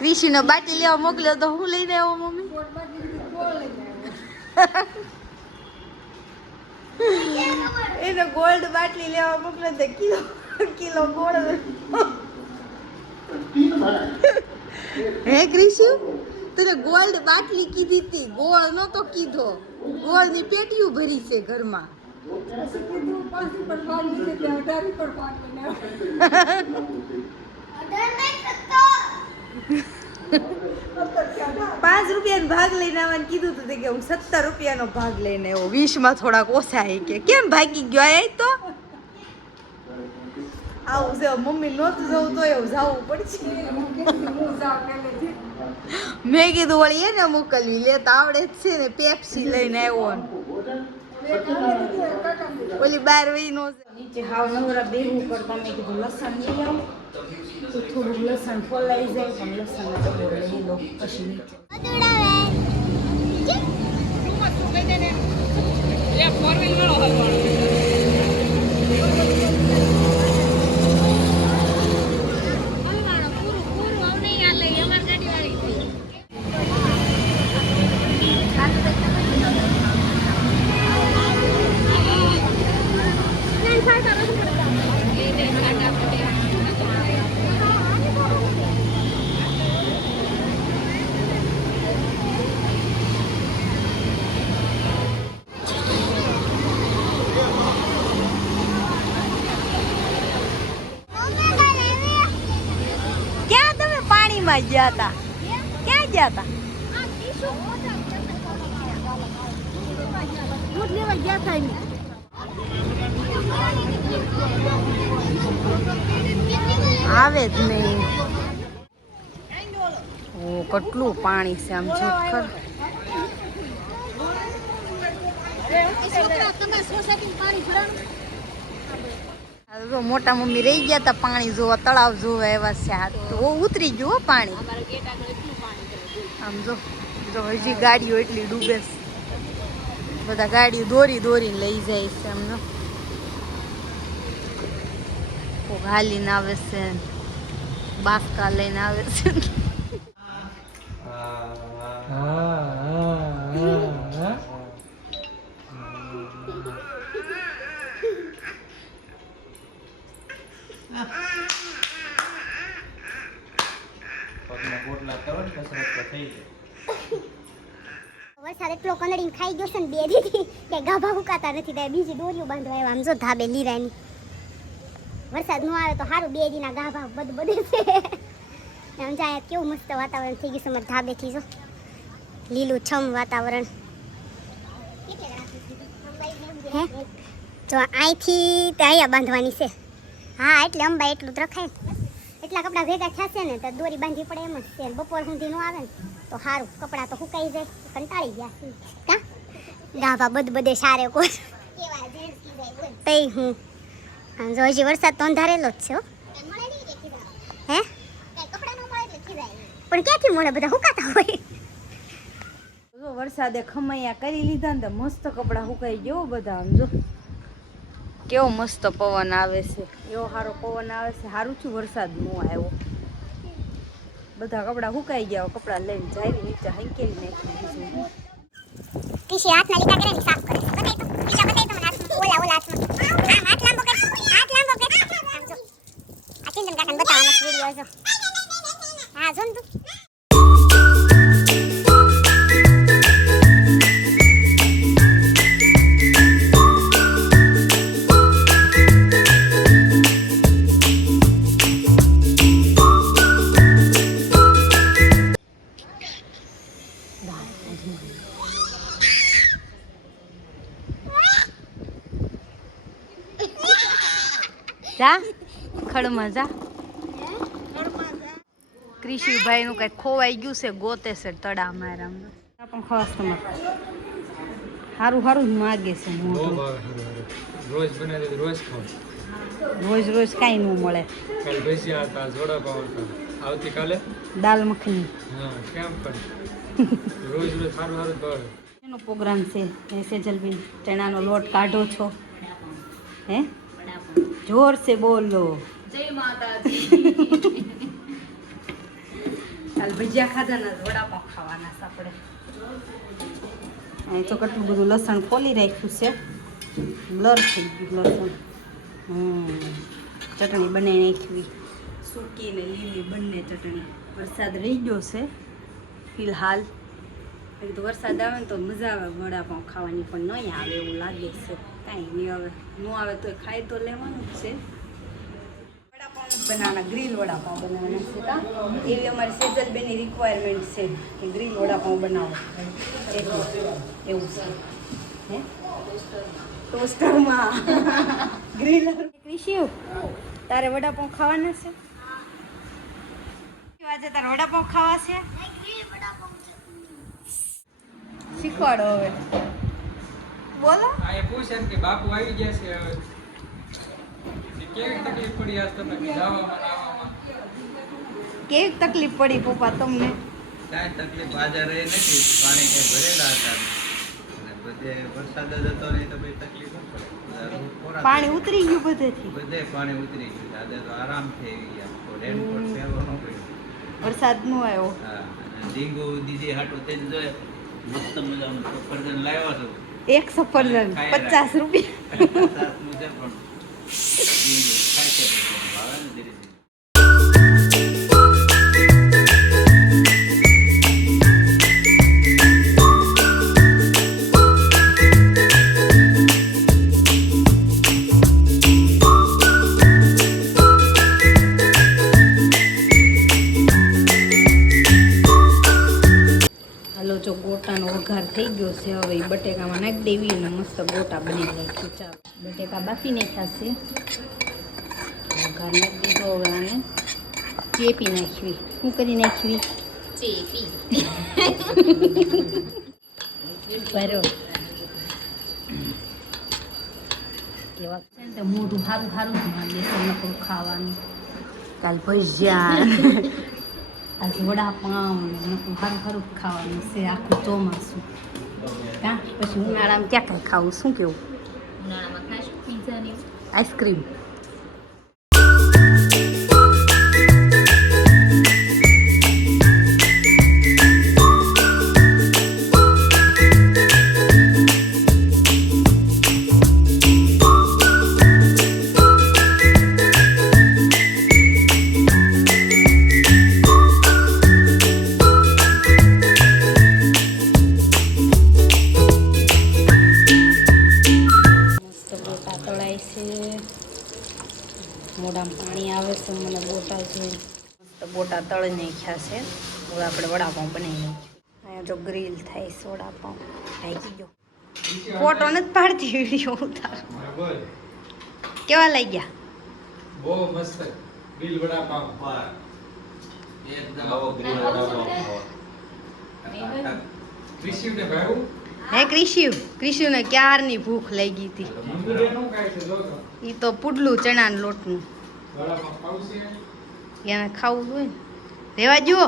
ક્રિશીનો બાટી લેવા મોકલ્યો તો હું લઈને આવ્યો મમ્મી? એને ગોલ્ડ બાટલી લેવા મોકલ્યો તો કિલો ગોળ. હે ક્રિશુ, તને ગોલ્ડ બાટલી કીધી હતી, ગોળ નતો કીધો. ગોળ ની પેટીઓ ભરી છે ઘરમાં. ₹5 ભાગ લઈને આવવાનું કીધું હતું કે હું 17 રૂપિયાનો ભાગ લઈને આવ્યો. 20 માં થોડાક ઓછા હે કે કેમ ભાગી ગયો એ તો આવું છે. મમ્મી નહોતું જવું તો એવું જવું પડશે. મેં કીધું વળી એને મોકલવી, લેતા આવડે જ છે ને. પેપ્સી લઈને આવ્યો ઓલી બાર વહી નો નીચે હાવ નવરા બેહવું કરતા. મેં કીધું લસણ લઈ આવું તો થોડુંક લસણ ફોલાઈ જાય, પણ લસણ લઈ લો પછી નીચે ગયા હતા. ક્યાં ગયા હતા? આવે જ નહીં. ઓ કેટલું પાણી છે આમ જો ખર. મોટા મમ્મી રહી ગયા હતા પાણી જોવા, તળાવ જોવા એવા છે. આ તો ઉતરી ગયું પાણી. આમ જો જો હજી ગાડીઓ એટલી ડૂબે છે. બધા ગાડીઓ દોરી દોરીને લઈ જાય છે. આમ જો કોક હાલીને આવે છે, બાસકા લઈને આવે છે. વરસાદ એટલો કંદડીને ખાઈ ગયો છે ને બે દીધી કે ગાભા હુકાતા નથી થાય. બીજી દોરીઓ બાંધવા આવ્યા. આમ જો ધાબે લીરાની. વરસાદ ન આવે તો સારું, 2 દીના ગાભા બધે છે. આમ જાય કેવું મસ્ત વાતાવરણ થઈ ગયું છે અમારે ધાબેથી. જો લીલું છમ વાતાવરણ. હે જો અહીંથી તે અહીંયા બાંધવાની છે. હા એટલે અંબાઈ એટલું જ રખાય. એટલા કપડાં ભેગા થશે ને તો દોરી બાંધવી પડે એમ જ છે. બપોર સુધી ન આવે ને તો સારું, કપડાં તો સુકાઈ જાય. કંટાળી ગયા કા ગાભા બધે સારે કોઈ તઈ હું. જો હજી વરસાદ તો અંધારેલો જ છે. હે પણ ક્યાંથી મળે, બધા સુકાતા હોય. જો વરસાદે ખમૈયા કરી લીધા ને તો મસ્ત કપડાં સુકાઈ ગયો બધા. આમ જો કેવો મસ્ત પવન આવે છે, એવો સારો પવન આવે છે. સારું છું વરસાદ ન આવ્યો. બધા કપડાં સુકાઈ ગયા. કપડાં લઈને જાય નીચે હંકેલી નાખી દીધું. ટીશી હાથના લીટા કરે ને સાફ કરે છે. બતાઈ તો લીટા બતાઈ તો મને હાથમાં. ઓલા હાથમાં આમ હાથ લાંબો કર, હાથ લાંબો કર. આમ જો આ ચિંતન કાકાને બતાવવાનો વિડિયો જો. હા જો ને તું. જા ખડમાં જા. ક્રિશીભાઈ નું કઈ ખોવાઈ ગયું છે, ગોતે છે તળા મારા. પણ ખાસ તમારે સારું સારું જ માગે છે. રોજ બનાવી રોજ ખાવ. રોજ રોજ કાંઈ ન મળે. કાલે ભજીયા હતા, વડાપાવ હતા, આવતીકાલે દાલ મખની. હા કેમ પણ રોજ રોજ સારું સારું ભાવે. એનો પ્રોગ્રામ છે સેજલબેન, ચણાનો લોટ કાઢો છો? હે જોર સે બોલો. જય માતાજી. આ કાલ ભજીયા ખાધા ને વડાપાવ ખાવાના છે આપણે. અહીં તો કેટલું બધું લસણ ખોલી રાખ્યું છે, બ્લર થઈ ગયું લસણ. ચટણી બનાવી નાખવી, સૂકી ને લીલી બંને ચટણી. વરસાદ રહી ગયો છે ફિલહાલ. તો વરસાદ આવે ને તો મજા આવે વડાપાઉં ખાવાની, પણ નહીં આવે એવું લાગે છે. કાંઈ નહીં, હવે ન આવે તો ખાઈ તો લેવાનું જ છે. વડાપાઉં બનાવવાના, ગ્રીલ વડાપાઉં બનાવવાના છે. કાં એવી અમારી સેજલબેનની રિક્વાયરમેન્ટ છે કે ગ્રીલ વડાપાઉં બનાવો, એવું છે. હે ટોસ્ટરમાં ગ્રીલર. ક્રિશિવ, તારે વડાપાઉં ખાવાના છે? આજે તારે વડાપાઉં ખાવા છે? શીખવાડો હવે, બોલો. આ એ પૂછે કે બાપુ આવી ગયા છે હવે. કેવી તકલીફ પડી આજ તમને જવામાં આવવામાં? કેવી તકલીફ પડી પપ્પા તમને? કાંઈ તકલીફ આજે રહી નથી, પાણી કઈ ભરેલા હતા અને બધે વરસાદ જ હતો નહીં તો બધી તકલીફ ન પડે. પાણી ઉતરી ગયું બધેથી? બધે પાણી ઉતરી ગયું. આજે તો આરામ થઈ ગયા, તો રેનકોટ પહેરવો ન પડ્યો. વરસાદ નો આવ્યો. હા, અને ડીંગો દીદી હાટો તેને જોઈએ મસ્ત મજાનું સફરજન લાવ્યા છો. એક સફરજન 50 રૂપિયા. 50 નું છે પણ ડીંગો ખાય છે ભાવે ને ધીરે ધીરે. જો ગોટાનો વઘાર થઈ ગયો છે, હવે એ બટેકામાં નાખી દેવી અને મસ્ત ગોટા બની નાખી. ચાલો, બટેકા બાફી નાખ્યા છે, વઘાર નાખી દીધો. હવે આને ચેપી નાખવી. શું કરી નાખવી? ચેપી. બરો કેવા છે ને, મોઢું સારું સારું જ માંગે છે નકરું ખાવાનું. કાલ ભજીયા, આજ વડાપાઉં ને નકરું સારું સારું ખાવાનું છે આખું ચોમાસું. કાં પછી ઉનાળામાં ક્યાં કાંઈ ખાવું? શું કેવું? ઉનાળામાં ખાશું પીઝા ને આઈસ્ક્રીમ. મોઢામાં પાણી આવે છે મને ગોટા જોઈ. મસ્ત ગોટા તળી નાખ્યા છે. હવે આપણે વડાપાઉં બનાવી નાખ્યું. અહીંયા જો ગ્રીલ થાય છે વડાપાઉં. ઢાંકી ગયો. ફોટો નથી પાડતી, વિડીયો ઉતાર. બોલ, કેવા લાગ્યા? બહુ મસ્ત ગ્રીલ વડાપાઉં. એકદમ આવો ગ્રીન વડાપાવ રિસીવને ભાવ્યું? હે ક્રિશિવને ક્યારની ભૂખ લાગી હતી. મંદિરેનું કાંઈ છે જો તો. એ તો પુડલું ચણાના લોટનું વડાપાઉં ખાવું છે? એને ખાવું હોય ને રેવા જુઓ.